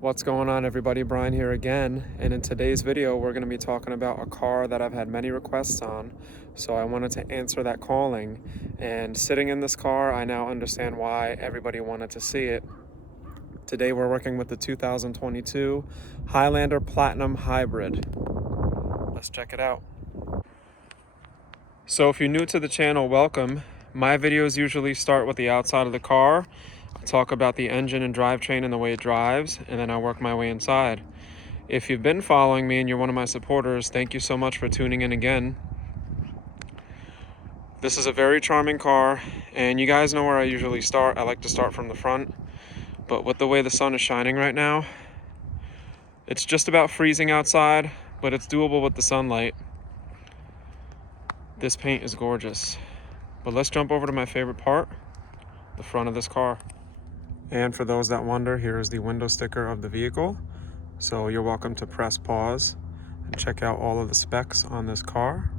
What's going on, everybody? Brian here again, and in today's video we're going to be talking about a car that I've had many requests on, so I wanted to answer that calling. And sitting in this car, I now understand why everybody wanted to see it. Today we're working with the 2022 Highlander Platinum Hybrid. Let's check it out. So if you're new to the channel, welcome. My videos usually start with the outside of the car. I talk about the engine and drivetrain and the way it drives, and then I work my way inside. If you've been following me and you're one of my supporters, thank you so much for tuning in again. This is a very charming car, and you guys know where I usually start. I like to start from the front, but with the way the sun is shining right now, it's just about freezing outside, but it's doable with the sunlight. This paint is gorgeous. But let's jump over to my favorite part, the front of this car. And for those that wonder, here is the window sticker of the vehicle. So you're welcome to press pause and check out all of the specs on this car.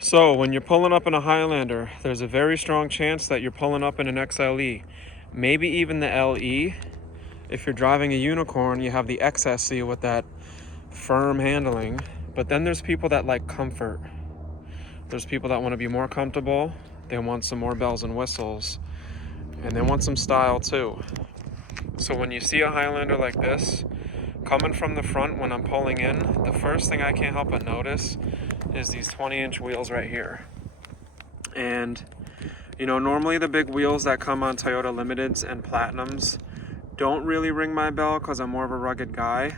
So when you're pulling up in a Highlander, there's a very strong chance that you're pulling up in an XLE, maybe even the LE. If you're driving a unicorn, you have the XSE with that firm handling. But then there's people that like comfort. There's people that want to be more comfortable. They want some more bells and whistles, and they want some style too. So when you see a Highlander like this, coming from the front when I'm pulling in, the first thing I can't help but notice is these 20-inch wheels right here. And you know, normally the big wheels that come on Toyota Limiteds and Platinums don't really ring my bell because I'm more of a rugged guy.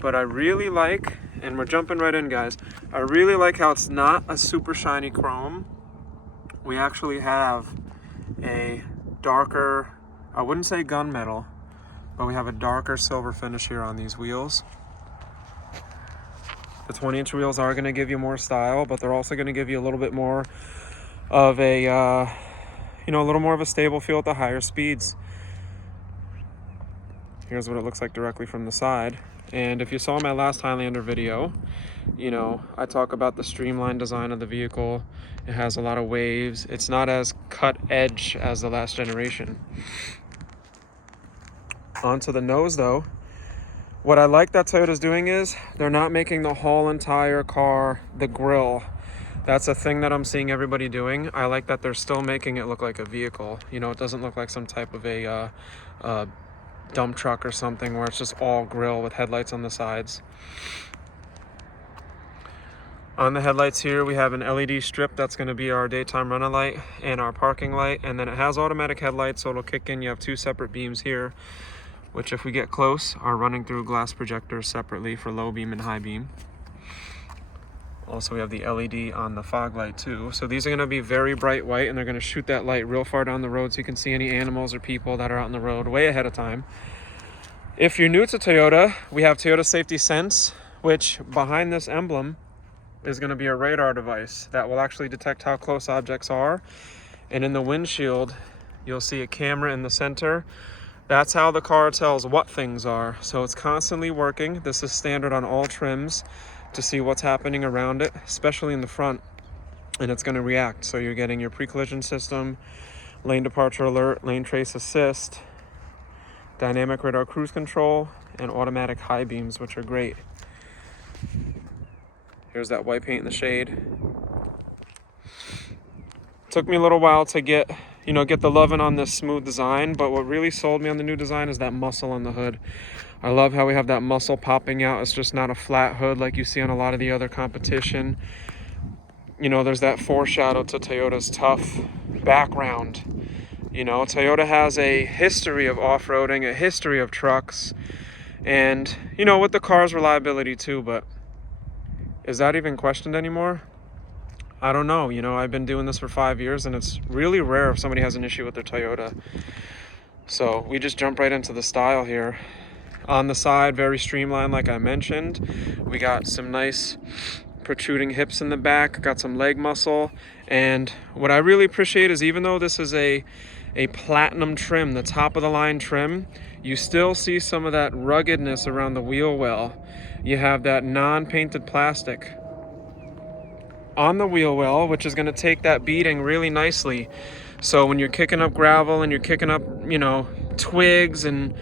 But I really like, and we're jumping right in, guys, I really like how it's not a super shiny chrome. We actually have a darker, I wouldn't say gunmetal, but we have a darker silver finish here on these wheels. The 20-inch wheels are going to give you more style, but they're also going to give you a little bit more of a, a little more of a stable feel at the higher speeds. Here's what it looks like directly from the side. And if you saw my last Highlander video, you know, I talk about the streamlined design of the vehicle. It has a lot of waves. It's not as cut edge as the last generation. Onto the nose though. What I like that Toyota's doing is they're not making the whole entire car the grille. That's a thing that I'm seeing everybody doing. I like that they're still making it look like a vehicle. You know, it doesn't look like some type of a dump truck or something where it's just all grille with headlights on the sides. On the headlights here we have an LED strip that's going to be our daytime running light and our parking light, and then it has automatic headlights, so it'll kick in. You have two separate beams here, which if we get close are running through glass projectors separately for low beam and high beam. Also we have the LED on the fog light too. So these are going to be very bright white, and they're going to shoot that light real far down the road so you can see any animals or people that are out on the road way ahead of time. If you're new to Toyota, we have Toyota Safety Sense, which behind this emblem is going to be a radar device that will actually detect how close objects are. And in the windshield, you'll see a camera in the center. That's how the car tells what things are. So it's constantly working. This is standard on all trims, to see what's happening around it, especially in the front, and it's going to react. So you're getting your pre-collision system, lane departure alert, lane trace assist, dynamic radar cruise control, and automatic high beams, which are great. Here's that white paint in the shade. Took me a little while to get the loving on this smooth design, but what really sold me on the new design is that muscle on the hood. I love how we have that muscle popping out. It's just not a flat hood like you see on a lot of the other competition. You know, there's that foreshadow to Toyota's tough background. You know, Toyota has a history of off-roading, a history of trucks, and, you know, with the car's reliability too, but is that even questioned anymore? I don't know. You know, I've been doing this for 5 years, and it's really rare if somebody has an issue with their Toyota. So we just jump right into the style here. On the side, very streamlined like I mentioned. We got some nice protruding hips in the back, got some leg muscle. And what I really appreciate is, even though this is a platinum trim, the top of the line trim, you still see some of that ruggedness around the wheel well. You have that non-painted plastic on the wheel well, which is going to take that beating really nicely. So when you're kicking up gravel and you're kicking up, you know, twigs and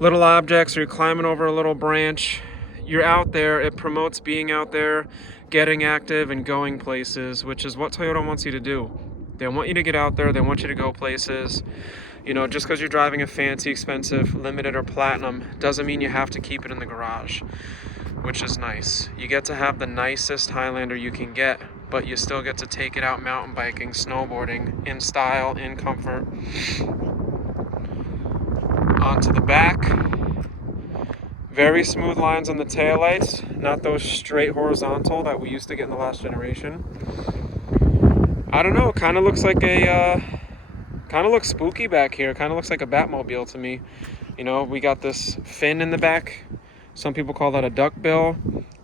little objects, or you're climbing over a little branch, you're out there. It promotes being out there, getting active and going places, which is what Toyota wants you to do. They want you to get out there. They want you to go places. You know, just because you're driving a fancy, expensive, limited, or platinum doesn't mean you have to keep it in the garage, which is nice. You get to have the nicest Highlander you can get, but you still get to take it out mountain biking, snowboarding, in style, in comfort. Onto the back. Very smooth lines on the taillights, not those straight horizontal that we used to get in the last generation. I don't know, kind of looks like kind of looks spooky back here. Kind of looks like a Batmobile to me. You know, we got this fin in the back. Some people call that a duck bill.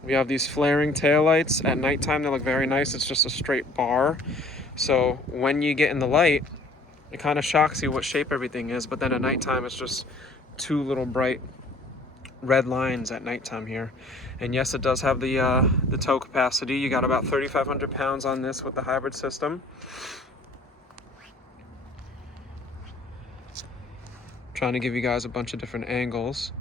We have these flaring taillights. At nighttime, they look very nice. It's just a straight bar. So when you get in the light, it kind of shocks you what shape everything is. But then at nighttime, it's just two little bright red lines at nighttime here. And yes, it does have the tow capacity. You got about 3,500 pounds on this with the hybrid system. Trying to give you guys a bunch of different angles.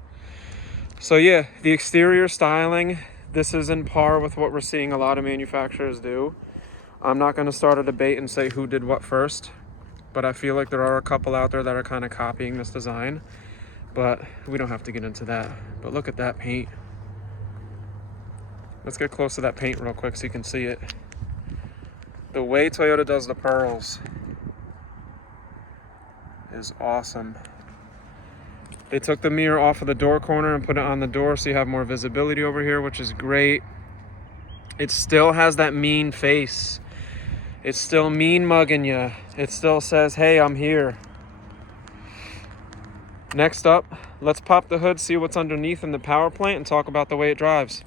So yeah, the exterior styling, this is in par with what we're seeing a lot of manufacturers do. I'm not going to start a debate and say who did what first, but I feel like there are a couple out there that are kind of copying this design, but we don't have to get into that. But look at that paint. Let's get close to that paint real quick so you can see it. The way Toyota does the pearls is awesome. They took the mirror off of the door corner and put it on the door so you have more visibility over here, which is great. It still has that mean face. It's still mean mugging you. It still says, hey, I'm here. Next up, let's pop the hood, see what's underneath in the power plant, and talk about the way it drives.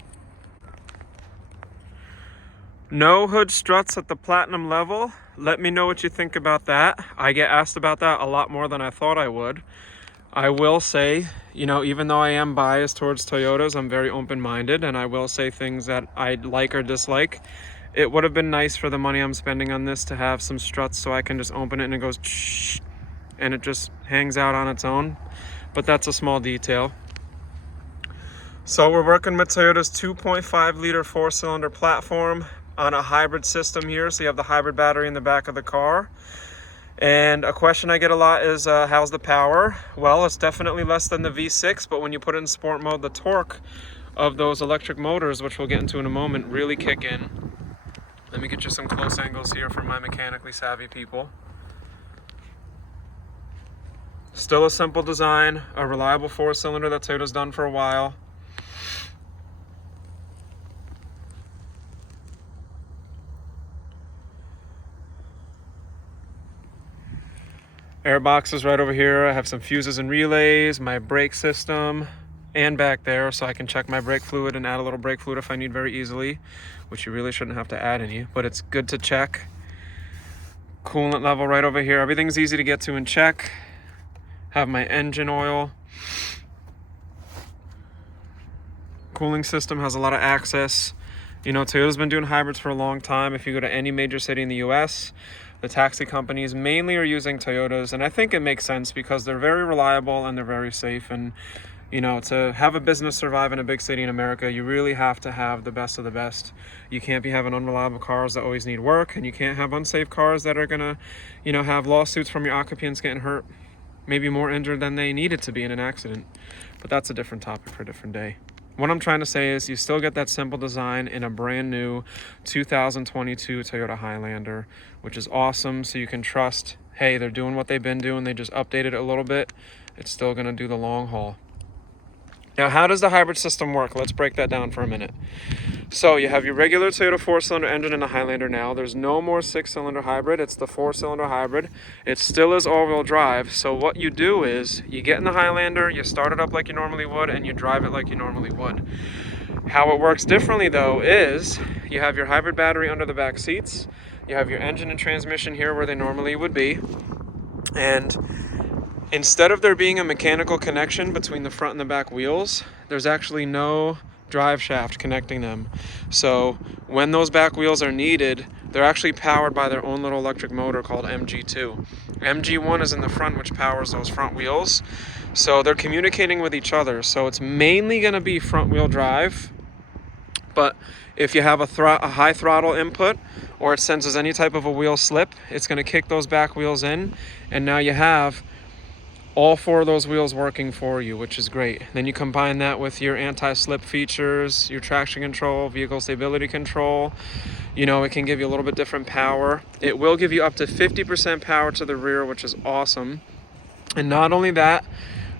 No hood struts at the platinum level. Let me know what you think about that. I get asked about that a lot more than I thought I would. I will say, you know, even though I am biased towards Toyotas, I'm very open-minded, and I will say things that I like or dislike. It would have been nice for the money I'm spending on this to have some struts so I can just open it and it goes shh, and it just hangs out on its own. But that's a small detail. So we're working with Toyota's 2.5 liter 4-cylinder platform on a hybrid system here. So you have the hybrid battery in the back of the car. And a question I get a lot is, how's the power? Well, it's definitely less than the V6, but when you put it in sport mode, the torque of those electric motors, which we'll get into in a moment, really kick in. Let me get you some close angles here for my mechanically savvy people. Still a simple design, a reliable 4-cylinder that Toyota's done for a while. Air box is right over here. I have some fuses and relays, my brake system, and back there, so I can check my brake fluid and add a little brake fluid if I need very easily, which you really shouldn't have to add any, but it's good to check. Coolant level right over here. Everything's easy to get to and check. Have my engine oil. Cooling system has a lot of access. You know, Toyota's been doing hybrids for a long time. If you go to any major city in the US, the taxi companies mainly are using Toyotas, and I think it makes sense because they're very reliable and they're very safe. And you know, to have a business survive in a big city in America, you really have to have the best of the best. You can't be having unreliable cars that always need work, and you can't have unsafe cars that are gonna, you know, have lawsuits from your occupants getting hurt, maybe more injured than they needed to be in an accident. But that's a different topic for a different day. What I'm trying to say is you still get that simple design in a brand new 2022 Toyota Highlander, which is awesome. So you can trust, hey, they're doing what they've been doing. They just updated it a little bit. It's still going to do the long haul. Now, how does the hybrid system work? Let's break that down for a minute. So you have your regular Toyota 4-cylinder engine in the Highlander now. There's no more 6-cylinder hybrid. It's the 4-cylinder hybrid. It still is all-wheel drive. So what you do is you get in the Highlander, you start it up like you normally would, and you drive it like you normally would. How it works differently, though, is you have your hybrid battery under the back seats. You have your engine and transmission here where they normally would be. And instead of there being a mechanical connection between the front and the back wheels, there's actually no drive shaft connecting them. So when those back wheels are needed, they're actually powered by their own little electric motor called MG2. MG1 is in the front, which powers those front wheels. So they're communicating with each other. So it's mainly going to be front wheel drive. But if you have a high throttle input, or it senses any type of a wheel slip, it's going to kick those back wheels in. And now you have all 4 of those wheels working for you, which is great. Then you combine that with your anti-slip features, your traction control, vehicle stability control. You know, it can give you a little bit different power. It will give you up to 50% power to the rear, which is awesome. And not only that,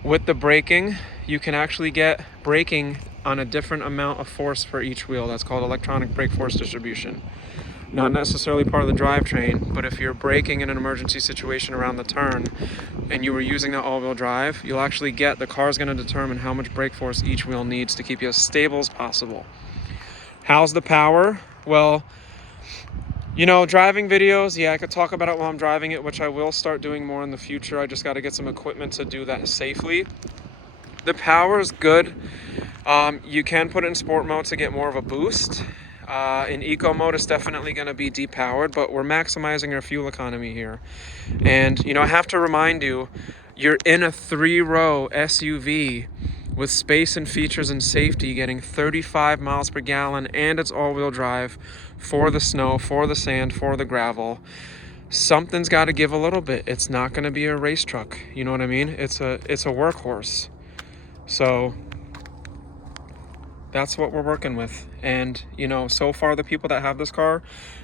with the braking, you can actually get braking on a different amount of force for each wheel. That's called electronic brake force distribution. Not necessarily part of the drivetrain, but if you're braking in an emergency situation around the turn and you were using that all-wheel drive, you'll actually get, the car's going to determine how much brake force each wheel needs to keep you as stable as possible. How's the power? Well, you know, driving videos, yeah, I could talk about it while I'm driving it, which I will start doing more in the future. I just got to get some equipment to do that safely. The power is good. You can put it in sport mode to get more of a boost. In eco mode, it's definitely going to be depowered, but we're maximizing our fuel economy here. And, you know, I have to remind you, you're in a 3-row SUV with space and features and safety, getting 35 miles per gallon, and it's all-wheel drive for the snow, for the sand, for the gravel. Something's got to give a little bit. It's not going to be a race truck. You know what I mean? It's a workhorse. So that's what we're working with. And, you know, so far the people that have this car,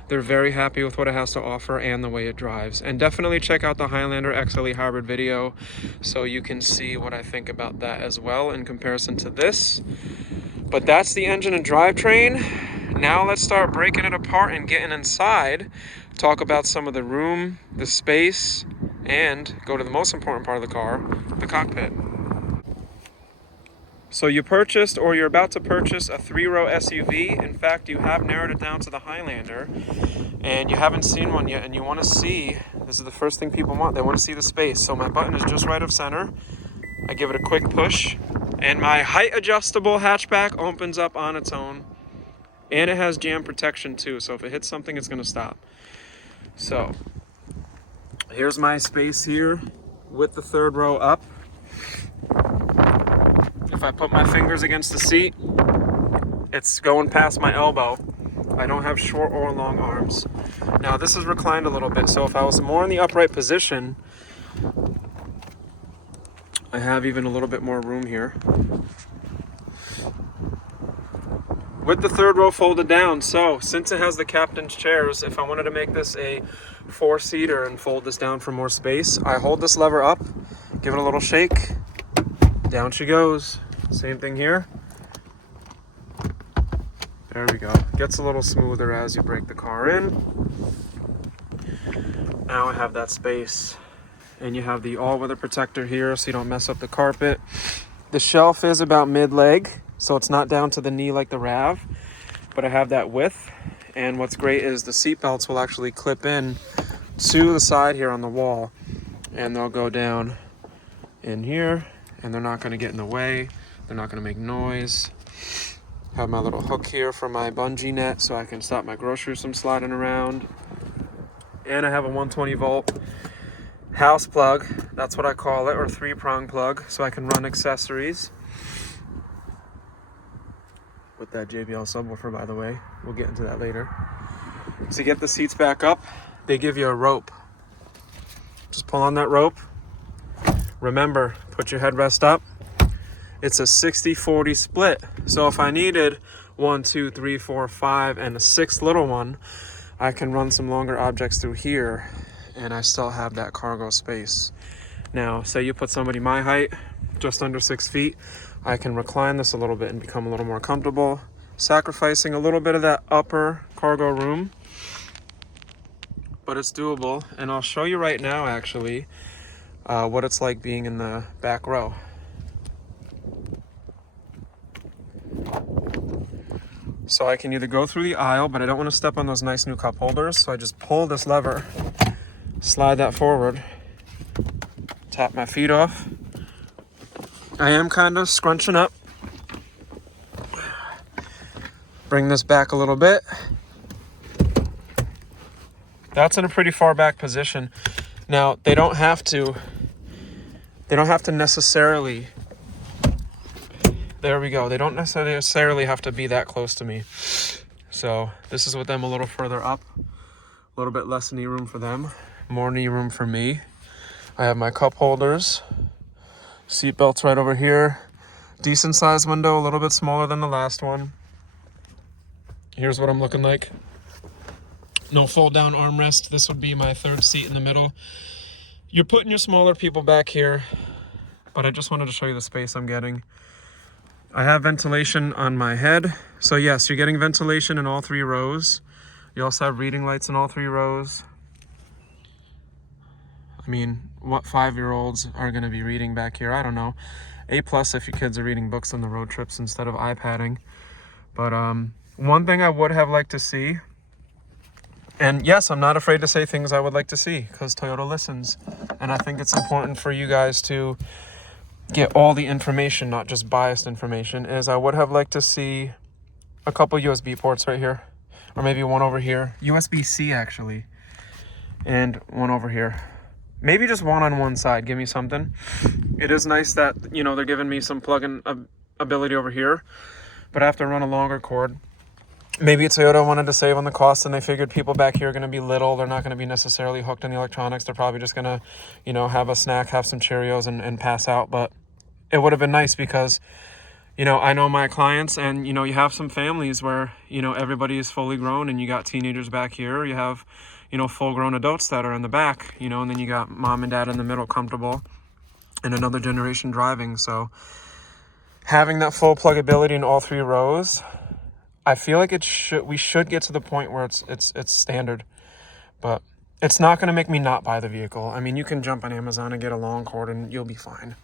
they're very happy with what it has to offer and the way it drives. And definitely check out the Highlander XLE hybrid video so you can see what I think about that as well in comparison to this. But that's the engine and drivetrain. Now let's start breaking it apart and getting inside, talk about some of the room, the space, and go to the most important part of the car, the cockpit. So you purchased, or you're about to purchase, a 3-row SUV. In fact, you have narrowed it down to the Highlander, and you haven't seen one yet, and you want to see, this is the first thing people want, they want to see the space. So my button is just right of center. I give it a quick push, and my height adjustable hatchback opens up on its own, and it has jam protection too, so if it hits something, it's going to stop. So here's my space here with the 3rd row up. If I put my fingers against the seat, it's going past my elbow. I don't have short or long arms. Now this is reclined a little bit, so if I was more in the upright position, I have even a little bit more room here. With the 3rd row folded down, so since it has the captain's chairs, if I wanted to make this a 4-seater and fold this down for more space, I hold this lever up, give it a little shake, down she goes. Same thing here. There we go. Gets a little smoother as you break the car in. Now I have that space. And you have the all-weather protector here so you don't mess up the carpet. The shelf is about mid-leg, so it's not down to the knee like the RAV, but I have that width. And what's great is the seat belts will actually clip in to the side here on the wall, and they'll go down in here, and they're not going to get in the way. They're not going to make noise. Have my little hook here for my bungee net so I can stop my groceries from sliding around. And I have a 120 volt house plug, that's what I call it, or 3-prong plug, so I can run accessories. With that JBL subwoofer, by the way. We'll get into that later. To get the seats back up, they give you a rope. Just pull on that rope. Remember, put your headrest up. It's a 60-40 split. So if I needed 1, 2, 3, 4, 5, and a 6th little one, I can run some longer objects through here, and I still have that cargo space. Now, say you put somebody my height, just under 6 feet, I can recline this a little bit and become a little more comfortable, sacrificing a little bit of that upper cargo room, but it's doable. And I'll show you right now, actually, what it's like being in the back row. So I can either go through the aisle, but I don't want to step on those nice new cup holders, so I just pull this lever, slide that forward, tap my feet off. I am kind of scrunching up, Bring this back a little bit. That's in a pretty far back position. Now, they don't have to necessarily, there we go. They don't necessarily have to be that close to me. So this is with them a little further up, a little bit less knee room for them, more knee room for me. I have my cup holders, seat belts right over here, decent sized window, a little bit smaller than the last one. Here's what I'm looking like. No fold down armrest. This would be my third seat in the middle. You're putting your smaller people back here, but I just wanted to show you the space I'm getting. I have ventilation on my head. So yes, you're getting ventilation in all 3 rows. You also have reading lights in all 3 rows. I mean, what 5-year-olds are going to be reading back here? I don't know. A+ if your kids are reading books on the road trips instead of iPadding. But one thing I would have liked to see, and yes, I'm not afraid to say things I would like to see because Toyota listens. And I think it's important for you guys to get all the information, not just biased information, is I would have liked to see a couple USB ports right here, or maybe one over here. USB-C actually, and one over here. Maybe just one on one side. Give me something. It is nice that, you know, they're giving me some plug-in ability over here, but I have to run a longer cord. Maybe Toyota wanted to save on the cost and they figured people back here are going to be little. They're not going to be necessarily hooked on the electronics. They're probably just going to, you know, have a snack, have some Cheerios and pass out. But it would have been nice because, you know, I know my clients and, you know, you have some families where, you know, everybody is fully grown and you got teenagers back here. You have, you know, full grown adults that are in the back, you know, and then you got mom and dad in the middle comfortable and another generation driving. So having that full plugability in all 3 rows, I feel like we should get to the point where it's standard, but it's not going to make me not buy the vehicle. I mean, you can jump on Amazon and get a long cord and you'll be fine.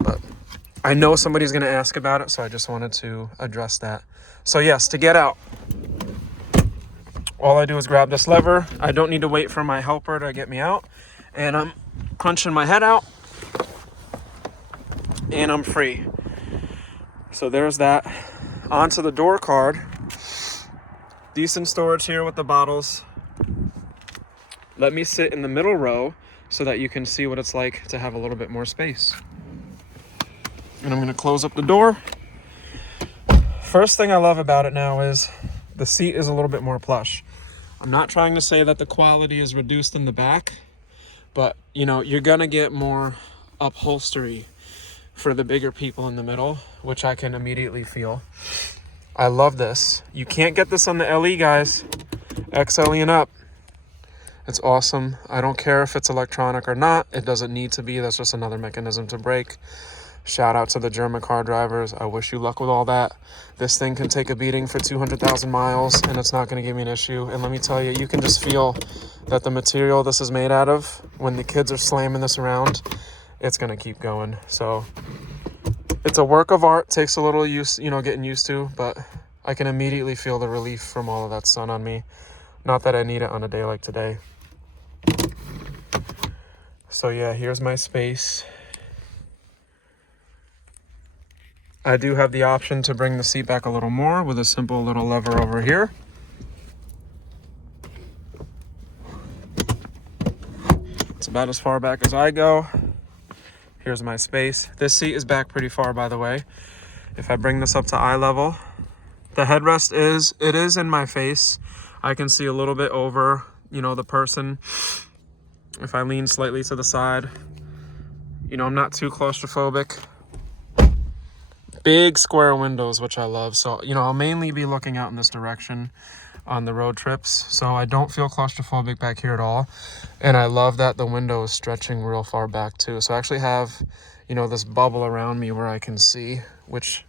But I know somebody's going to ask about it, so I just wanted to address that. So yes, to get out, all I do is grab this lever. I don't need to wait for my helper to get me out. And I'm crunching my head out and I'm free. So there's that. Onto the door card. Decent storage here with the bottles. Let me sit in the middle row so that you can see what it's like to have a little bit more space. And I'm going to close up the door. First thing I love about it now is the seat is a little bit more plush. I'm not trying to say that the quality is reduced in the back, but you know, you're going to get more upholstery for the bigger people in the middle, which I can immediately feel. I love this. You can't get this on the LE, guys. XLE and up. It's awesome. I don't care if it's electronic or not. It doesn't need to be. That's just another mechanism to brake. Shout out to the German car drivers. I wish you luck with all that. This thing can take a beating for 200,000 miles and it's not going to give me an issue. And let me tell you, you can just feel that the material this is made out of, when the kids are slamming this around, it's going to keep going. So it's a work of art. Takes a little getting used to, but I can immediately feel the relief from all of that sun on me. Not that I need it on a day like today. So yeah, here's my space. I do have the option to bring the seat back a little more with a simple little lever over here. It's about as far back as I go. Here's my space. This seat is back pretty far, by the way. If I bring this up to eye level, the headrest is in my face. I can see a little bit over, you know, the person. If I lean slightly to the side, you know, I'm not too claustrophobic. Big square windows, which I love. So, you know, I'll mainly be looking out in this direction on the road trips. So I don't feel claustrophobic back here at all. And I love that the window is stretching real far back too. So I actually have, you know, this bubble around me where I can see, which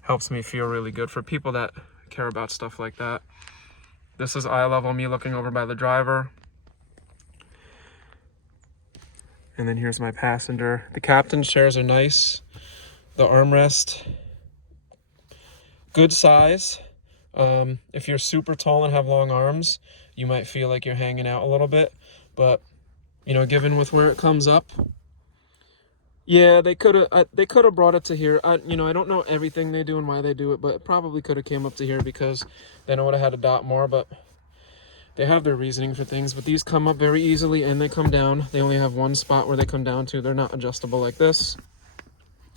helps me feel really good for people that care about stuff like that. This is eye level, me looking over by the driver. And then here's my passenger. The captain's chairs are nice. The armrest, good size. If you're super tall and have long arms, you might feel like you're hanging out a little bit, but you know, given with where it comes up, Yeah, they could have brought it to here. You know, I don't know everything they do and why they do it, but it probably could have came up to here because then I would have had to dot more, but they have their reasoning for things. But these come up very easily and they come down. They only have one spot where they come down to. They're not adjustable like this.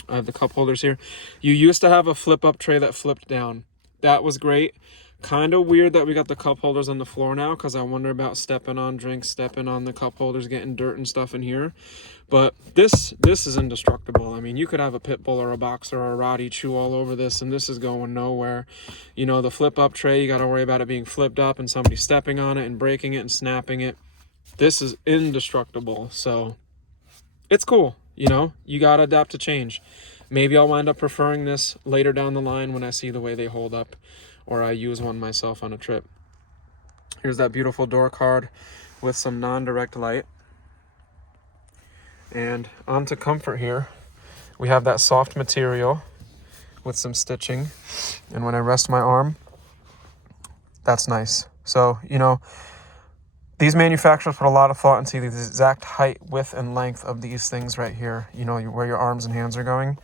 I have the cup holders here. You used to have a flip up tray that flipped down. That was great. Kind of weird that we got the cup holders on the floor now, because I wonder about stepping on drinks, stepping on the cup holders, getting dirt and stuff in here. But this is indestructible. I mean, you could have a pit bull or a boxer or a Roddy chew all over this, and this is going nowhere. You know, the flip up tray, you got to worry about it being flipped up and somebody stepping on it and breaking it and snapping it. This is indestructible. So it's cool. You know, you got to adapt to change. Maybe I'll wind up preferring this later down the line when I see the way they hold up, or I use one myself on a trip. Here's that beautiful door card with some non-direct light. And onto comfort here. We have that soft material with some stitching. And when I rest my arm, that's nice. So, you know, these manufacturers put a lot of thought into the exact height, width, and length of these things right here. You know, where your arms and hands are going.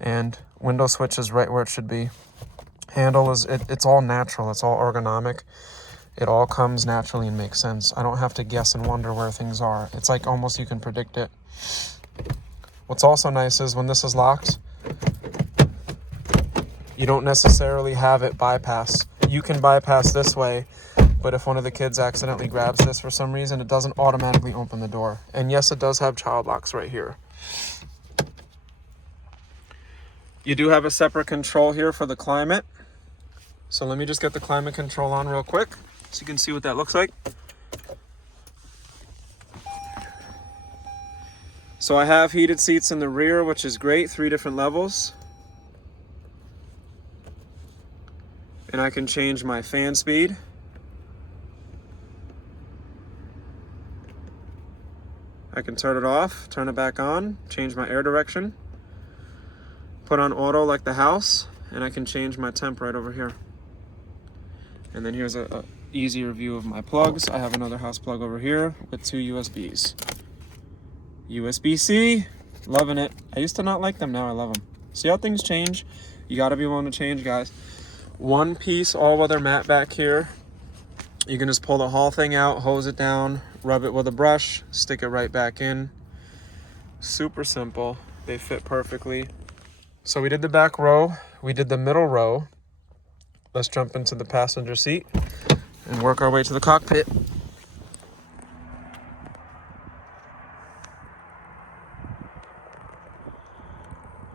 And window switch is right where it should be. Handle is, it's all natural. It's all ergonomic. It all comes naturally and makes sense. I don't have to guess and wonder where things are. It's like almost you can predict it. What's also nice is when this is locked, you don't necessarily have it bypass. You can bypass this way, but if one of the kids accidentally grabs this for some reason, it doesn't automatically open the door. And yes, it does have child locks right here. You do have a separate control here for the climate. So let me just get the climate control on real quick so you can see what that looks like. So I have heated seats in the rear, which is great, 3 different levels. And I can change my fan speed. I can turn it off, turn it back on, change my air direction, put on auto like the house, and I can change my temp right over here. And then here's a easier view of my plugs. I have another house plug over here with 2 USBs. USB-C, loving it. I used to not like them, now I love them. See how things change? You gotta be willing to change, guys. One piece all-weather mat back here. You can just pull the whole thing out, hose it down, rub it with a brush, stick it right back in. Super simple. They fit perfectly. So we did the back row, we did the middle row. Let's jump into the passenger seat and work our way to the cockpit.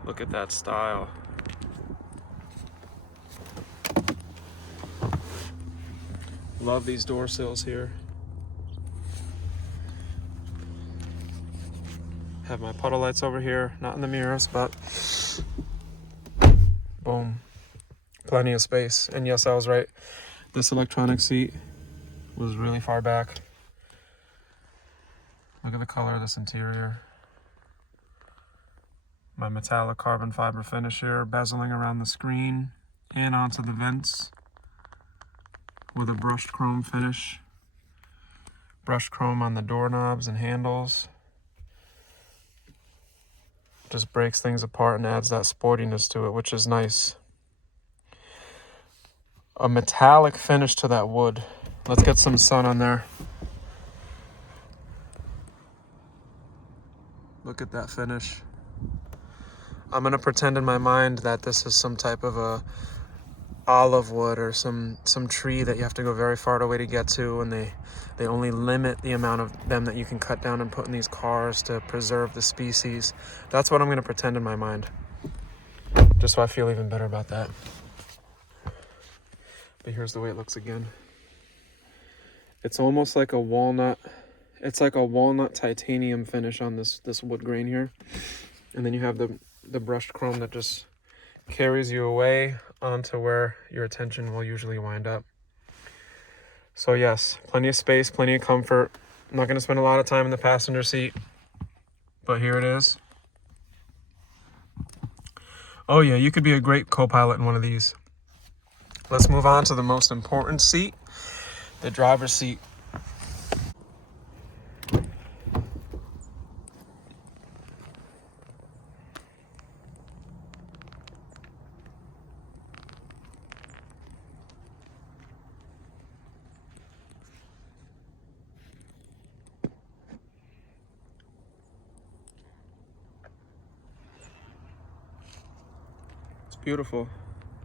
Look at that style. Love these door sills here. Have my puddle lights over here, not in the mirrors, but boom. Plenty of space. And yes, I was right. This electronic seat was really far back. Look at the color of this interior. My metallic carbon fiber finish here, bezeling around the screen and onto the vents with a brushed chrome finish. Brushed chrome on the doorknobs and handles. Just breaks things apart and adds that sportiness to it, which is nice. A metallic finish to that wood. Let's get some sun on there. Look at that finish. I'm gonna pretend in my mind that this is some type of a olive wood or some tree that you have to go very far away to get to, and they only limit the amount of them that you can cut down and put in these cars to preserve the species. That's what I'm gonna pretend in my mind, just so I feel even better about that. But here's the way it looks again. It's almost like a walnut. It's like a walnut titanium finish on this wood grain here. And then you have the brushed chrome that just carries you away onto where your attention will usually wind up. So yes, plenty of space, plenty of comfort. I'm not going to spend a lot of time in the passenger seat, but here it is. Oh yeah, you could be a great co-pilot in one of these. Let's move on to the most important seat, the driver's seat. Beautiful.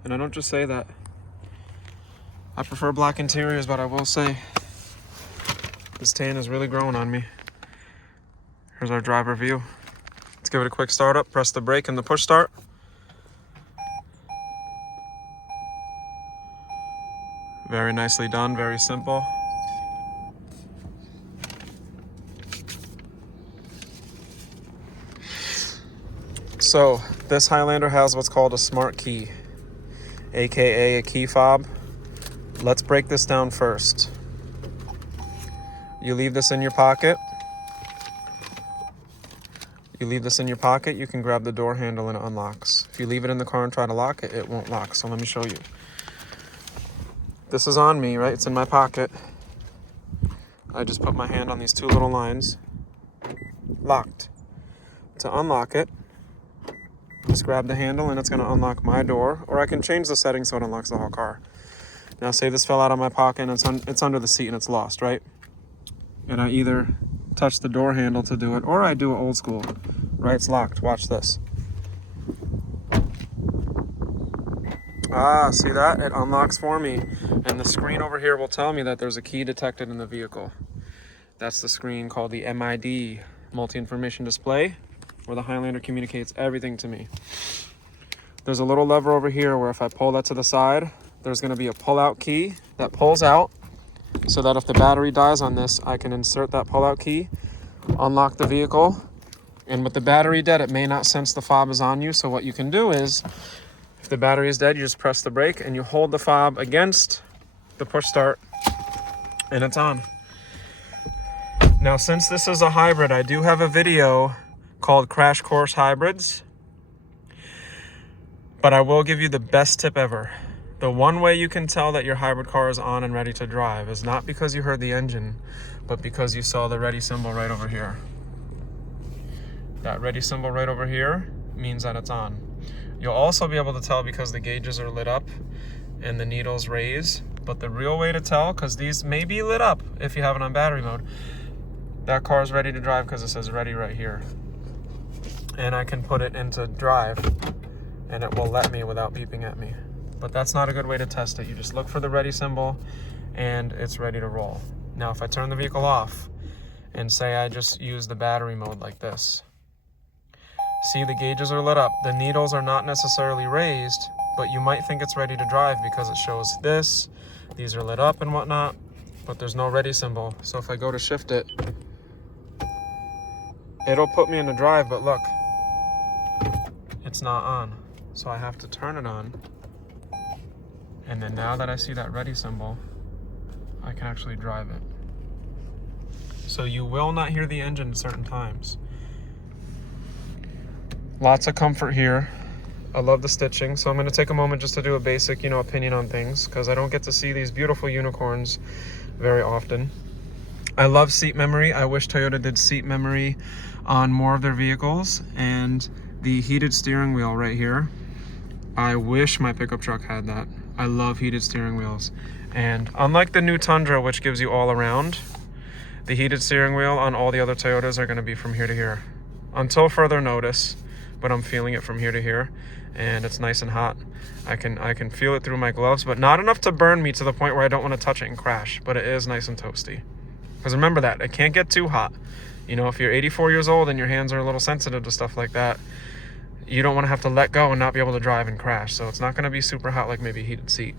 And I don't just say that. I prefer black interiors, but I will say this tan is really growing on me. Here's our driver view. Let's give it a quick start up, press the brake and the push start. Very nicely done, very simple. So this Highlander has what's called a smart key, aka a key fob. Let's break this down first. You leave this in your pocket. You can grab the door handle and it unlocks. If you leave it in the car and try to lock it, it won't lock. So let me show you. This is on me, right? It's in my pocket. I just put my hand on these two little lines. Locked. To unlock it, just grab the handle and it's going to unlock my door, or I can change the settings so it unlocks the whole car. Now say this fell out of my pocket and it's under the seat and it's lost, right? And I either touch the door handle to do it, or I do it old school. Right, it's locked. Watch this. Ah, see that? It unlocks for me. And the screen over here will tell me that there's a key detected in the vehicle. That's the screen called the MID, Multi-Information Display, where the Highlander communicates everything to me. There's a little lever over here where if I pull that to the side, there's going to be a pull-out key that pulls out, so that if the battery dies on this, I can insert that pull-out key, unlock the vehicle, and with the battery dead, it may not sense the fob is on you. So what you can do is, if the battery is dead, you just press the brake and you hold the fob against the push start and it's on. Now, since this is a hybrid, I do have a video called Crash Course Hybrids, but I will give you the best tip ever. The one way you can tell that your hybrid car is on and ready to drive is not because you heard the engine, but because you saw the ready symbol right over here. That ready symbol right over here means that it's on. You'll also be able to tell because the gauges are lit up and the needles raise, but the real way to tell, because these may be lit up if you have it on battery mode, that car is ready to drive because it says ready right here. And I can put it into drive and it will let me without beeping at me. But that's not a good way to test it. You just look for the ready symbol and it's ready to roll. Now, if I turn the vehicle off and say I just use the battery mode like this, see, the gauges are lit up. The needles are not necessarily raised, but you might think it's ready to drive because it shows this. These are lit up and whatnot, but there's no ready symbol. So if I go to shift it, it'll put me into drive, but look, it's not on. So I have to turn it on. And then now that I see that ready symbol, I can actually drive it. So you will not hear the engine at certain times. Lots of comfort here. I love the stitching. So I'm going to take a moment just to do a basic, opinion on things, because I don't get to see these beautiful unicorns very often. I love seat memory. I wish Toyota did seat memory on more of their vehicles. And the heated steering wheel right here, I wish my pickup truck had that. I love heated steering wheels. And unlike the new Tundra, which gives you all around, the heated steering wheel on all the other Toyotas are going to be from here to here. Until further notice, but I'm feeling it from here to here, and it's nice and hot. I can feel it through my gloves, but not enough to burn me to the point where I don't want to touch it and crash, but it is nice and toasty. Because remember that, it can't get too hot. If you're 84 years old and your hands are a little sensitive to stuff like that, you don't want to have to let go and not be able to drive and crash. So it's not going to be super hot like maybe a heated seat.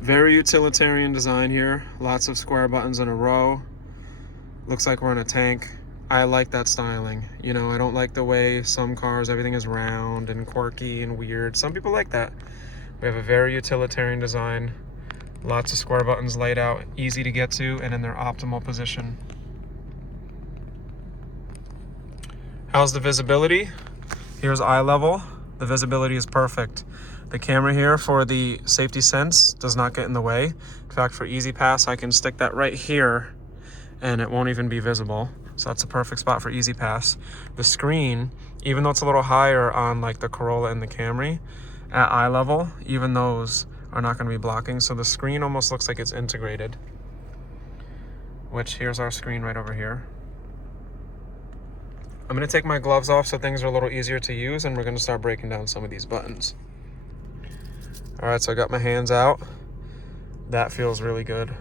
Very utilitarian design here. Lots of square buttons in a row. Looks like we're in a tank. I like that styling. I don't like the way some cars, everything is round and quirky and weird. Some people like that. We have a very utilitarian design. Lots of square buttons laid out, easy to get to, and in their optimal position. How's the visibility? Here's eye level. The visibility is perfect. The camera here for the safety sense does not get in the way. In fact, for Easy Pass, I can stick that right here and it won't even be visible. So that's a perfect spot for Easy Pass. The screen, even though it's a little higher on like the Corolla and the Camry, at eye level, even those are not going to be blocking. So the screen almost looks like it's integrated, which here's our screen right over here. I'm gonna take my gloves off so things are a little easier to use, and we're gonna start breaking down some of these buttons. All right, so I got my hands out. That feels really good.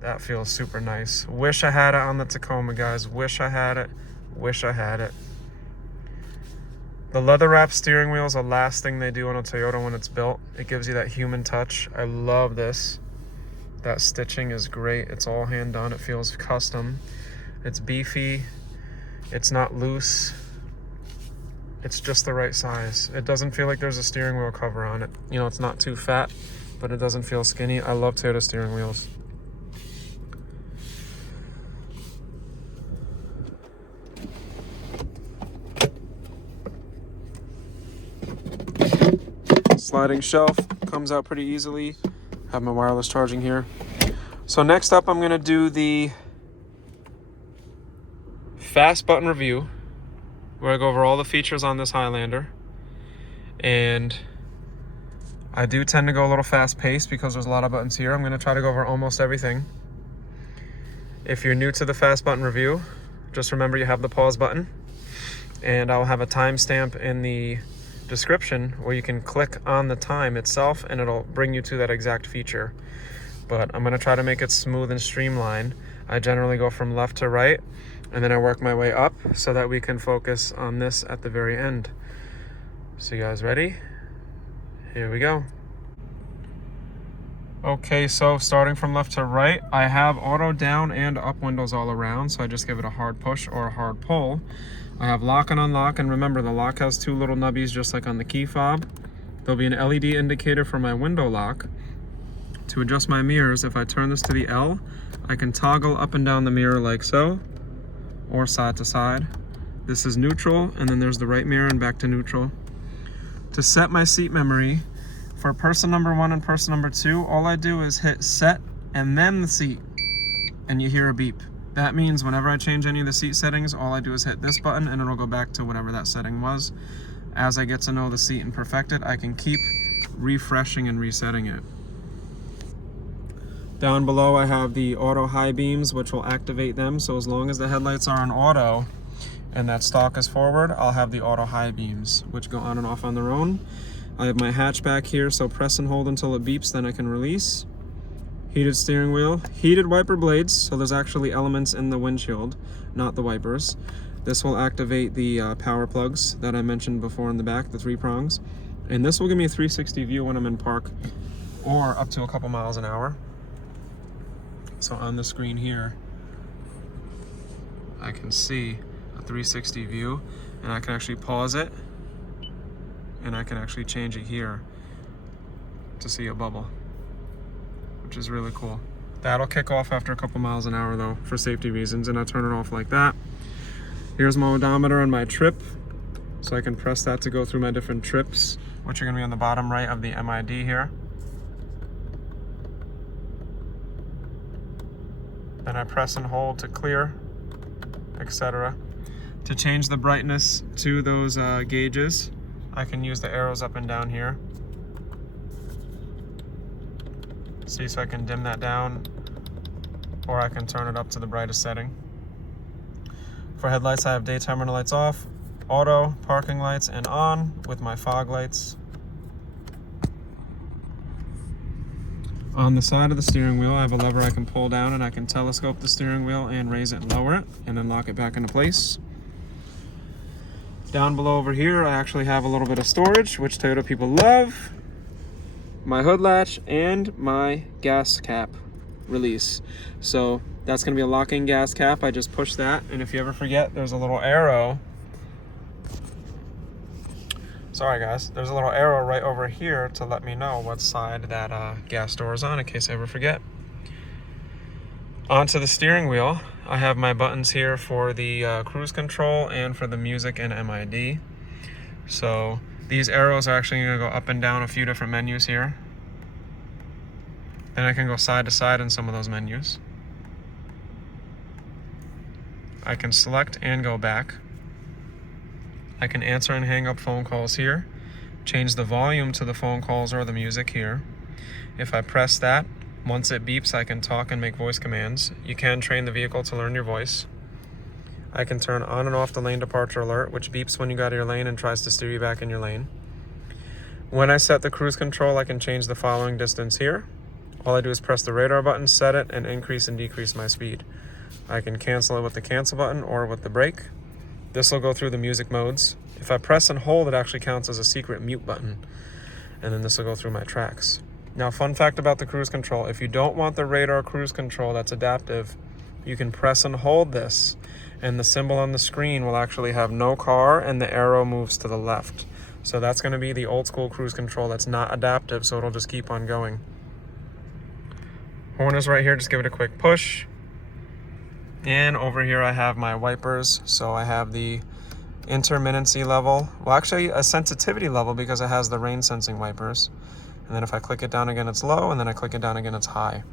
That feels super nice. Wish I had it on the Tacoma, guys. Wish I had it. Wish I had it. The leather wrap steering wheel is the last thing they do on a Toyota when it's built. It gives you that human touch. I love this. That stitching is great. It's all hand done. It feels custom. It's beefy. It's not loose. It's just the right size. It doesn't feel like there's a steering wheel cover on it. You know, it's not too fat, but it doesn't feel skinny. I love Toyota steering wheels. Sliding shelf comes out pretty easily. Have my wireless charging here. So next up, I'm gonna do the fast button review, where I go over all the features on this Highlander. And I do tend to go a little fast paced because there's a lot of buttons here. I'm gonna try to go over almost everything. If you're new to the fast button review, just remember you have the pause button, and I'll have a timestamp in the description where you can click on the time itself and it'll bring you to that exact feature. But I'm gonna try to make it smooth and streamlined. I generally go from left to right, and then I work my way up so that we can focus on this at the very end. So you guys ready? Here we go. Okay, so starting from left to right, I have auto down and up windows all around, so I just give it a hard push or a hard pull. I have lock and unlock, and remember the lock has two little nubbies just like on the key fob. There'll be an LED indicator for my window lock. To adjust my mirrors, if I turn this to the L, I can toggle up and down the mirror like so, or side to side. This is neutral, and then there's the right mirror and back to neutral. To set my seat memory, for person number 1 and person number 2, all I do is hit set and then the seat, and you hear a beep. That means whenever I change any of the seat settings, all I do is hit this button and it'll go back to whatever that setting was. As I get to know the seat and perfect it, I can keep refreshing and resetting it. Down below I have the auto high beams, which will activate them. So as long as the headlights are on auto and that stalk is forward, I'll have the auto high beams, which go on and off on their own. I have my hatchback here, so press and hold until it beeps, then I can release. Heated steering wheel, heated wiper blades, so there's actually elements in the windshield, not the wipers. This will activate the power plugs that I mentioned before in the back, the 3 prongs. And this will give me a 360 view when I'm in park, or up to a couple miles an hour. So on the screen here, I can see a 360 view, and I can actually pause it, and I can actually change it here to see a bubble, which is really cool. That'll kick off after a couple miles an hour though, for safety reasons, and I turn it off like that. Here's my odometer and my trip, so I can press that to go through my different trips, which are gonna be on the bottom right of the MID here. Then I press and hold to clear, etc. To change the brightness to those gauges, I can use the arrows up and down here. See, so I can dim that down, or I can turn it up to the brightest setting. For headlights, I have daytime running lights off, auto, parking lights, and on with my fog lights. On the side of the steering wheel, I have a lever I can pull down, and I can telescope the steering wheel and raise it and lower it, and then lock it back into place. Down below over here, I actually have a little bit of storage, which Toyota people love. My hood latch and my gas cap release. So that's gonna be a locking gas cap. I just push that, and if you ever forget, there's a little arrow. Sorry guys, there's a little arrow right over here to let me know what side that gas door is on in case I ever forget. Onto the steering wheel, I have my buttons here for the cruise control and for the music and MID. So these arrows are actually going to go up and down a few different menus here. Then I can go side to side in some of those menus. I can select and go back. I can answer and hang up phone calls here. Change the volume to the phone calls or the music here. If I press that, once it beeps, I can talk and make voice commands. You can train the vehicle to learn your voice. I can turn on and off the lane departure alert, which beeps when you go out of your lane and tries to steer you back in your lane. When I set the cruise control, I can change the following distance here. All I do is press the radar button, set it, and increase and decrease my speed. I can cancel it with the cancel button or with the brake. This will go through the music modes. If I press and hold, it actually counts as a secret mute button. And then this will go through my tracks. Now, fun fact about the cruise control, if you don't want the radar cruise control that's adaptive, you can press and hold this, and the symbol on the screen will actually have no car, and the arrow moves to the left. So that's going to be the old school cruise control that's not adaptive, so it'll just keep on going. Horn is right here, just give it a quick push. And over here I have my wipers, so I have the intermittency level, well actually a sensitivity level because it has the rain sensing wipers. And then if I click it down again, it's low, and then I click it down again, it's high.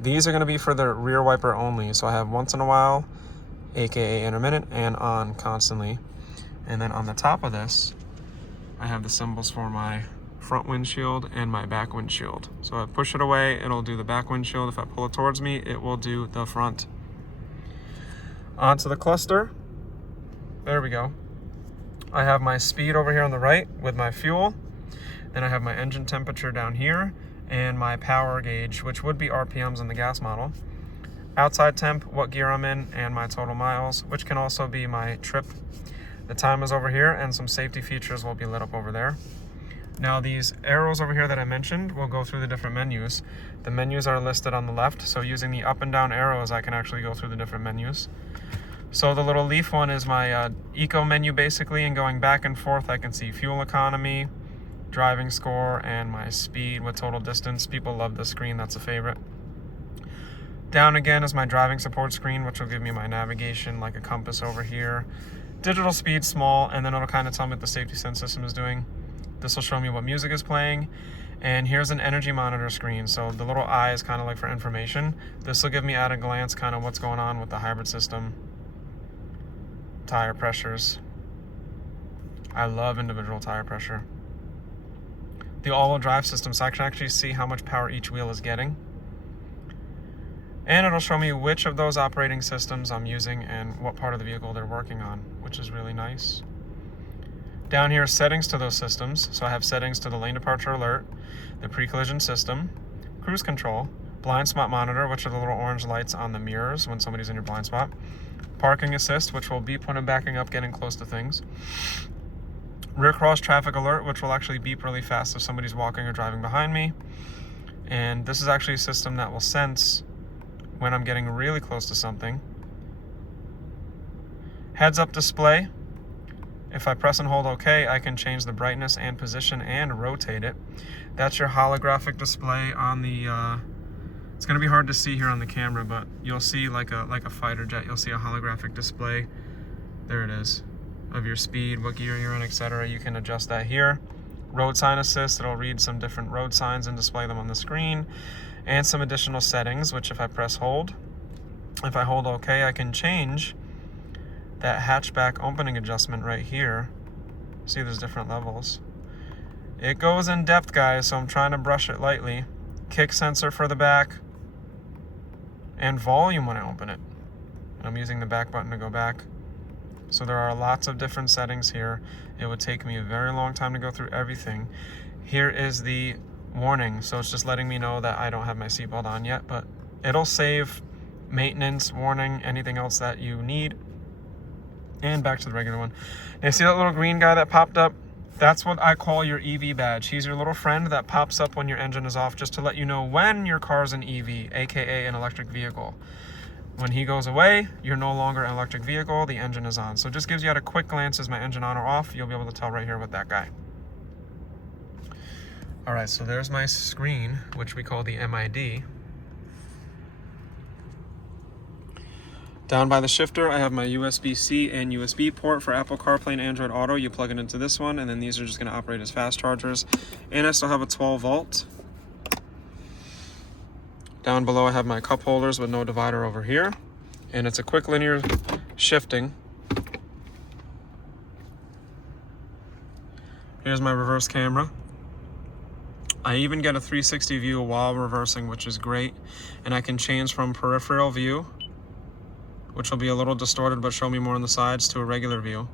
These are going to be for the rear wiper only, so I have once in a while, aka intermittent, and on constantly. And then on the top of this, I have the symbols for my front windshield and my back windshield. So I push it away, it'll do the back windshield. If I pull it towards me, it will do the front. Onto the cluster. There we go. I have my speed over here on the right with my fuel. Then I have my engine temperature down here and my power gauge, which would be RPMs in the gas model. Outside temp, what gear I'm in, and my total miles, which can also be my trip. The time is over here, and some safety features will be lit up over there. Now these arrows over here that I mentioned will go through the different menus. The menus are listed on the left, so using the up and down arrows, I can actually go through the different menus. So the little leaf one is my eco menu basically, and going back and forth I can see fuel economy, driving score, and my speed with total distance. People love this screen, that's a favorite. Down again is my driving support screen, which will give me my navigation like a compass over here. Digital speed small, and then it'll kind of tell me what the safety sense system is doing. This will show me what music is playing. And here's an energy monitor screen, so the little eye is kind of like for information. This will give me at a glance kind of what's going on with the hybrid system. Tire pressures. I love individual tire pressure. The all-wheel drive system, so I can actually see how much power each wheel is getting. And it'll show me which of those operating systems I'm using and what part of the vehicle they're working on, which is really nice. Down here, settings to those systems. So I have settings to the lane departure alert, the pre-collision system, cruise control, blind spot monitor, which are the little orange lights on the mirrors when somebody's in your blind spot, parking assist, which will beep when I'm backing up, getting close to things, rear cross traffic alert, which will actually beep really fast if somebody's walking or driving behind me. And this is actually a system that will sense when I'm getting really close to something. Heads up display. If I press and hold OK, I can change the brightness and position and rotate it. That's your holographic display on the, it's going to be hard to see here on the camera, but you'll see like a fighter jet, you'll see a holographic display. There it is, of your speed, what gear you're in, etc. You can adjust that here. Road sign assist, it'll read some different road signs and display them on the screen. And some additional settings, which if I press hold, if I hold OK, I can change that hatchback opening adjustment right here. See, there's different levels. It goes in depth, guys, so I'm trying to brush it lightly. Kick sensor for the back, and volume when I open it. And I'm using the back button to go back. So there are lots of different settings here. It would take me a very long time to go through everything. Here is the warning, so it's just letting me know that I don't have my seatbelt on yet, but it'll save maintenance, warning, anything else that you need. And back to the regular one. Now, you see that little green guy that popped up? That's what I call your EV badge. He's your little friend that pops up when your engine is off, just to let you know when your car's an EV, aka an electric vehicle. When he goes away, you're no longer an electric vehicle, the engine is on. So it just gives you at a quick glance, is my engine on or off? You'll be able to tell right here with that guy. All right, so there's my screen, which we call the MID. Down by the shifter, I have my USB-C and USB port for Apple CarPlay and Android Auto. You plug it into this one, and then these are just going to operate as fast chargers. And I still have a 12 volt. Down below, I have my cup holders with no divider over here. And it's a quick linear shifting. Here's my reverse camera. I even get a 360 view while reversing, which is great. And I can change from peripheral view which will be a little distorted but show me more on the sides, to a regular view.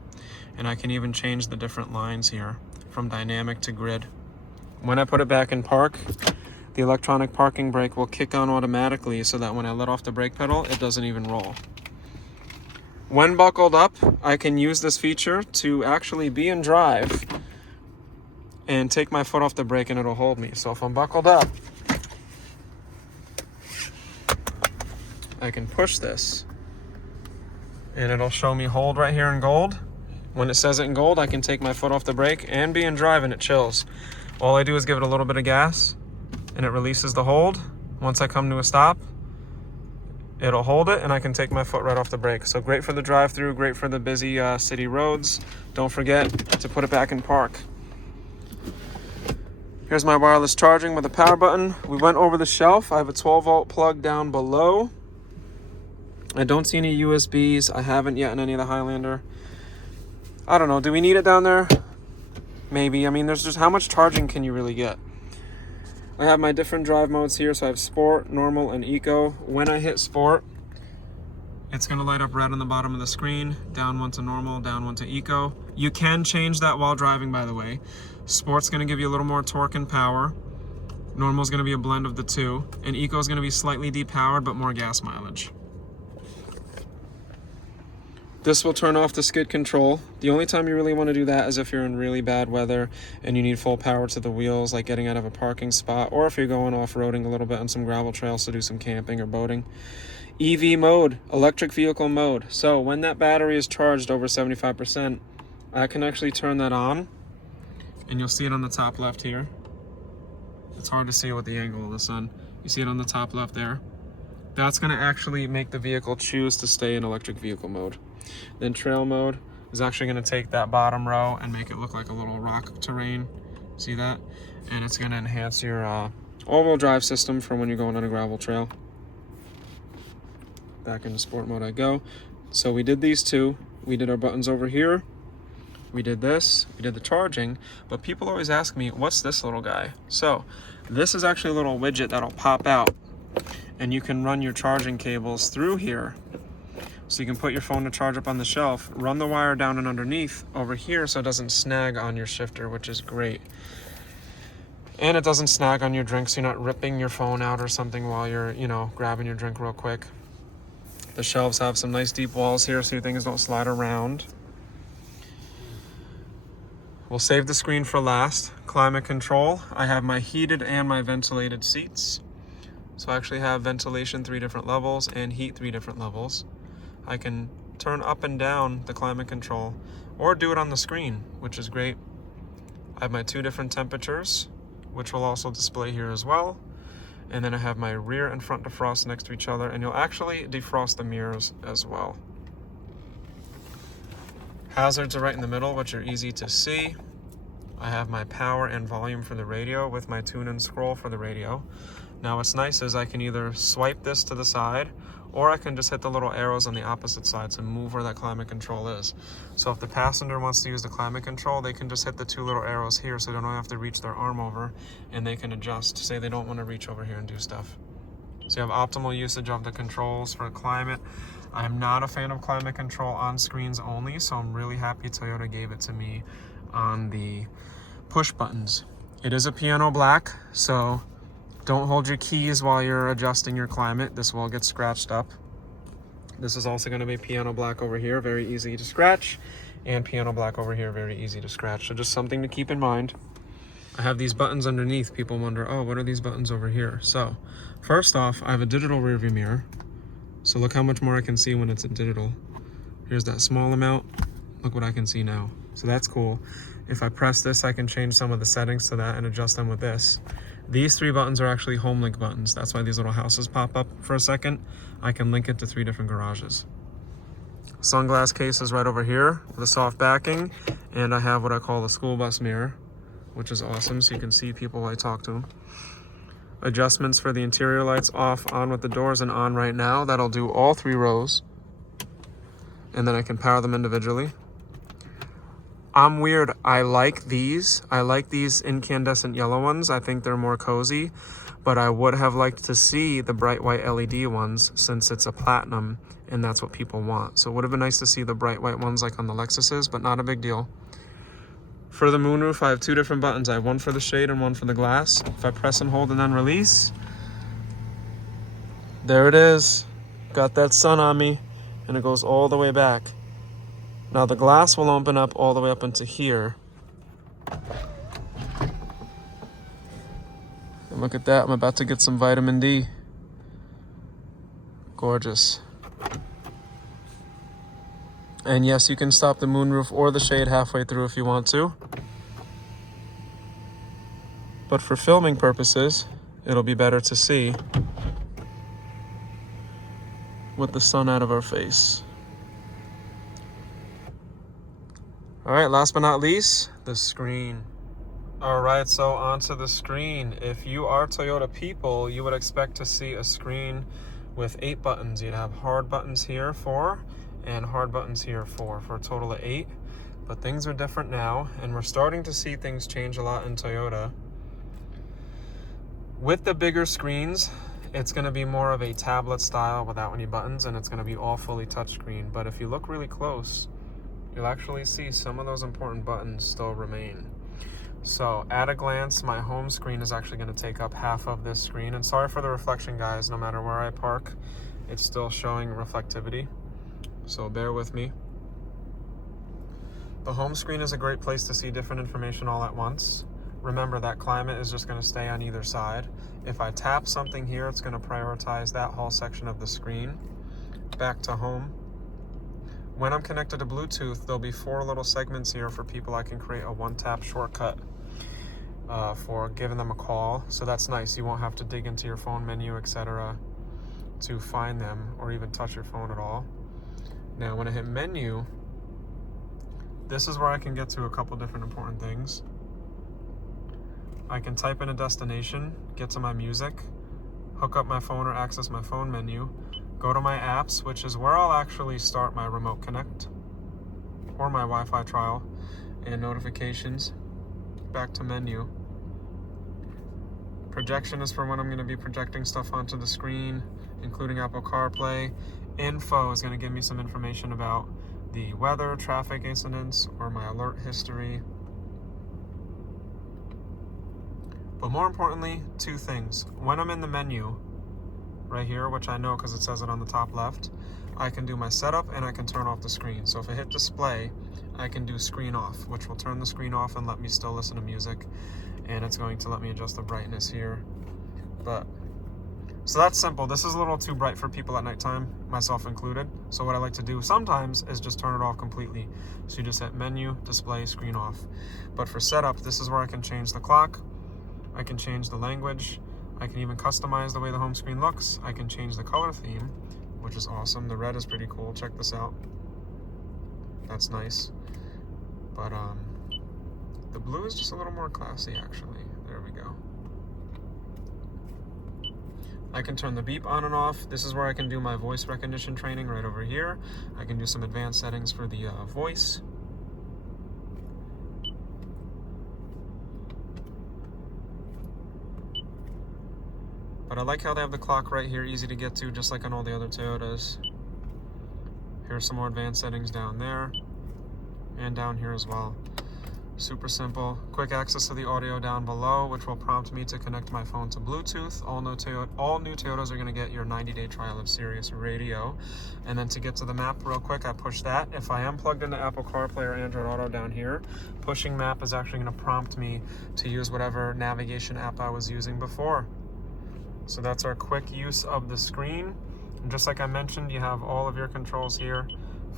And I can even change the different lines here from dynamic to grid. When I put it back in park, the electronic parking brake will kick on automatically so that when I let off the brake pedal, it doesn't even roll. When buckled up, I can use this feature to actually be in drive and take my foot off the brake and it'll hold me. So if I'm buckled up, I can push this and it'll show me hold right here in gold. When it says it in gold, I can take my foot off the brake and be in drive and it chills. All I do is give it a little bit of gas and it releases the hold. Once I come to a stop, it'll hold it and I can take my foot right off the brake. So great for the drive-through, great for the busy city roads. Don't forget to put it back in park. Here's my wireless charging with a power button. We went over the shelf. I have a 12-volt plug down below. I don't see any USBs. I haven't yet in any of the Highlander. I don't know, do we need it down there? Maybe. I mean, there's just, how much charging can you really get? I have my different drive modes here. So I have sport, normal, and eco. When I hit sport, it's gonna light up red on the bottom of the screen. Down one to normal, down one to eco. You can change that while driving, by the way. Sport's gonna give you a little more torque and power. Normal's gonna be a blend of the two. And eco's gonna be slightly depowered, but more gas mileage. This will turn off the skid control. The only time you really want to do that is if you're in really bad weather and you need full power to the wheels, like getting out of a parking spot, or if you're going off-roading a little bit on some gravel trails to do some camping or boating. EV mode, electric vehicle mode. So when that battery is charged over 75%, I can actually turn that on, and you'll see it on the top left here. It's hard to see it with the angle of the sun. You see it on the top left there. That's going to actually make the vehicle choose to stay in electric vehicle mode. Then trail mode is actually going to take that bottom row and make it look like a little rock terrain. See that? And it's going to enhance your all-wheel drive system for when you're going on a gravel trail. Back into sport mode I go. So we did these two. We did our buttons over here. We did this. We did the charging. But people always ask me, what's this little guy? So this is actually a little widget that'll pop out. And you can run your charging cables through here. So you can put your phone to charge up on the shelf, run the wire down and underneath over here so it doesn't snag on your shifter, which is great. And it doesn't snag on your drink, so you're not ripping your phone out or something while you're, grabbing your drink real quick. The shelves have some nice deep walls here so things don't slide around. We'll save the screen for last. Climate control. I have my heated and my ventilated seats. So I actually have ventilation 3 different levels and heat 3 different levels. I can turn up and down the climate control or do it on the screen, which is great. I have my 2 different temperatures, which will also display here as well. And then I have my rear and front defrost next to each other, and you'll actually defrost the mirrors as well. Hazards are right in the middle, which are easy to see. I have my power and volume for the radio with my tune and scroll for the radio. Now what's nice is I can either swipe this to the side, or I can just hit the little arrows on the opposite side to move where that climate control is. So if the passenger wants to use the climate control, they can just hit the 2 little arrows here so they don't have to reach their arm over, and they can adjust. Say they don't want to reach over here and do stuff. So you have optimal usage of the controls for climate. I'm not a fan of climate control on screens only, so I'm really happy Toyota gave it to me on the push buttons. It is a piano black, so don't hold your keys while you're adjusting your climate. This will get scratched up. This is also going to be piano black over here, very easy to scratch, and piano black over here, very easy to scratch. So just something to keep in mind. I have these buttons underneath. People wonder, oh, what are these buttons over here? So first off, I have a digital rearview mirror. So look how much more I can see when it's in digital. Here's that small amount. Look what I can see now. So that's cool. If I press this, I can change some of the settings to that and adjust them with this. These 3 buttons are actually home link buttons. That's why these little houses pop up for a second. I can link it to 3 different garages. Sunglass case is right over here with a soft backing. And I have what I call the school bus mirror, which is awesome, so you can see people while I talk to them. Adjustments for the interior lights, off, on with the doors, and on right now. That'll do all 3 rows. And then I can power them individually. I'm weird. I like these. I like these incandescent yellow ones. I think they're more cozy. but I would have liked to see the bright white LED ones since it's a platinum and that's what people want. So it would have been nice to see the bright white ones like on the Lexuses, but not a big deal. For the moonroof, I have two different buttons. I have one for the shade and one for the glass. If I press and hold and then release, there it is. Got that sun on me, and it goes all the way back. Now the glass will open up all the way up into here. And look at that, I'm about to get some vitamin D. Gorgeous. And yes, you can stop the moonroof or the shade halfway through if you want to. But for filming purposes, it'll be better to see with the sun out of our face. All right, last but not least, the screen. All right, so onto the screen. If you are Toyota people, you would expect to see a screen with 8 buttons. You'd have hard buttons here, 4, and hard buttons here, 4, for a total of 8. But things are different now, and we're starting to see things change a lot in Toyota. With the bigger screens, it's going to be more of a tablet style without any buttons, and it's going to be all fully touchscreen. But if you look really close, you'll actually see some of those important buttons still remain. So at a glance, my home screen is actually going to take up half of this screen. And sorry for the reflection, guys. No matter where I park, it's still showing reflectivity. So bear with me. The home screen is a great place to see different information all at once. Remember that climate is just going to stay on either side. If I tap something here, it's going to prioritize that whole section of the screen. Back to home. When I'm connected to Bluetooth, there'll be 4 little segments here for people. I can create a one-tap shortcut for giving them a call. So that's nice. You won't have to dig into your phone menu, etc. to find them or even touch your phone at all. Now, when I hit menu, this is where I can get to a couple different important things. I can type in a destination, get to my music, hook up my phone or access my phone menu, go to my apps, which is where I'll actually start my remote connect or my Wi-Fi trial, and notifications, back to menu. Projection is for when I'm going to be projecting stuff onto the screen, including Apple CarPlay. Info is going to give me some information about the weather, traffic incidents, or my alert history. But more importantly, 2 things. When I'm in the menu, right here, which I know because it says it on the top left, I can do my setup and I can turn off the screen. So if I hit display, I can do screen off, which will turn the screen off and let me still listen to music. And it's going to let me adjust the brightness here. So that's simple. This is a little too bright for people at nighttime, myself included. So what I like to do sometimes is just turn it off completely. So you just hit menu, display, screen off. But for setup, this is where I can change the clock. I can change the language. I can even customize the way the home screen looks. I can change the color theme, which is awesome. The red is pretty cool. Check this out. That's nice. But the blue is just a little more classy, actually. There we go. I can turn the beep on and off. This is where I can do my voice recognition training right over here. I can do some advanced settings for the voice. But I like how they have the clock right here, easy to get to, just like on all the other Toyotas. Here's some more advanced settings down there, and down here as well. Super simple. Quick access to the audio down below, which will prompt me to connect my phone to Bluetooth. All new Toyotas are going to get your 90-day trial of Sirius Radio. And then to get to the map real quick, I push that. If I am plugged into Apple CarPlay or Android Auto down here, pushing map is actually going to prompt me to use whatever navigation app I was using before. So that's our quick use of the screen. And just like I mentioned, you have all of your controls here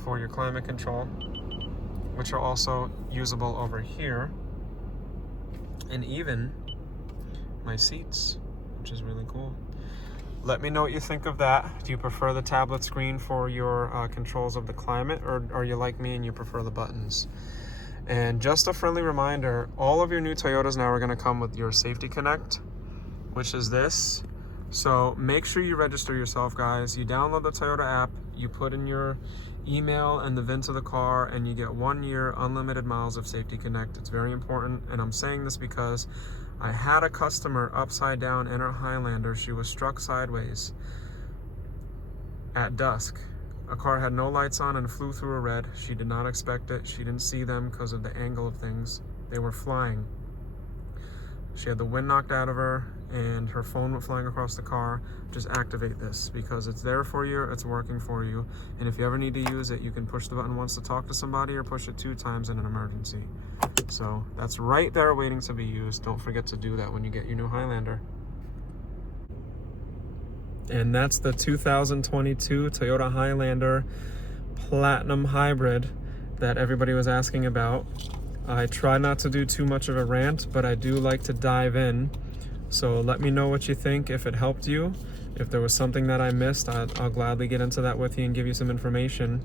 for your climate control, which are also usable over here. And even my seats, which is really cool. Let me know what you think of that. Do you prefer the tablet screen for your controls of the climate, or are you like me and you prefer the buttons? And just a friendly reminder, all of your new Toyotas now are gonna come with your Safety Connect, which is this. So make sure you register yourself, guys. You download the Toyota app, you put in your email and the VIN to the car, and you get 1 year unlimited miles of Safety Connect. It's very important, and I'm saying this because I had a customer upside down in her Highlander. She was struck sideways at dusk. A car had no lights on and flew through a red. She did not expect it. She didn't see them because of the angle of things. They were flying. She had the wind knocked out of her and her phone went flying across the car. Just activate this because it's there for you, it's working for you. And if you ever need to use it, you can push the button once to talk to somebody or push it 2 times in an emergency. So that's right there waiting to be used. Don't forget to do that when you get your new Highlander. And that's the 2022 Toyota Highlander Platinum Hybrid that everybody was asking about. I try not to do too much of a rant, but I do like to dive in. So let me know what you think, if it helped you. If there was something that I missed, I'll gladly get into that with you and give you some information.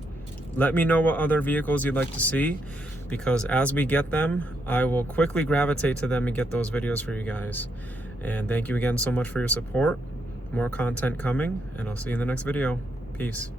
Let me know what other vehicles you'd like to see, because as we get them, I will quickly gravitate to them and get those videos for you guys. And thank you again so much for your support. More content coming, and I'll see you in the next video. Peace.